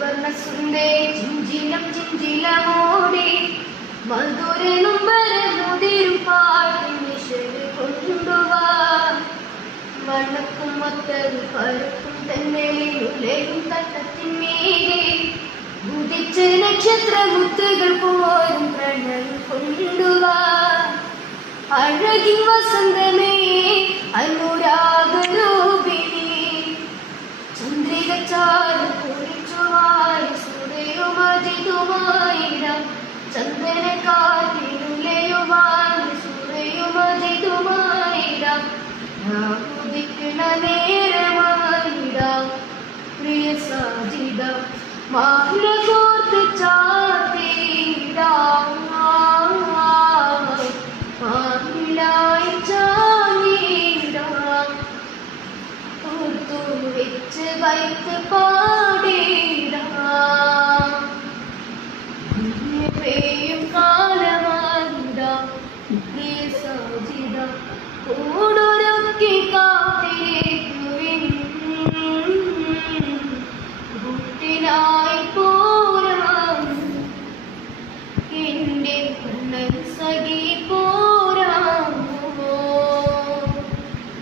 സുവർണസുന്ദേ ചിഞ്ചിലം ചിഞ്ചിലമോടെ മധുരനും വരമുതിരും പാട്ടിൻ നിശല് കൊണ്ടുവാ മണക്കും മത്തത് പരക്കും തെന്നലിൽ ഉലയും തട്ടത്തിന്മേലെ ഉദിച്ച നക്ഷത്രമുത്തുകൾ പോലും പ്രണയം കൊണ്ടുവാ അഴകിൻ വസന്തമേ അനുരാഗരൂപിണി ചന്ദ്രിക ചാരു കുളിച്ചുവാരി സൂര്യയുമതിതുമായിരം ചന്ദന കാറ്റിനുലയുവാൻ സൂര്യയുമതിതുമായിരം ഉദിക്കുന്ന നേരമായിരം പ്രിയ സാജിത മാല കോർത്ത് ചാത്തിടാം മാവിലായി ചാങ്ങിടാം ഓർത്തു വെച്ച് വൈത്ത് പാടിടാം പെയ്യും കാലമായിടാം പ്രിയ സാജിത കൂടൊരുക്കി കാത്തിരിക്കുവിൻ കൂട്ടിനായി പോരാം എന്റെ കണ്ണൻ സഖി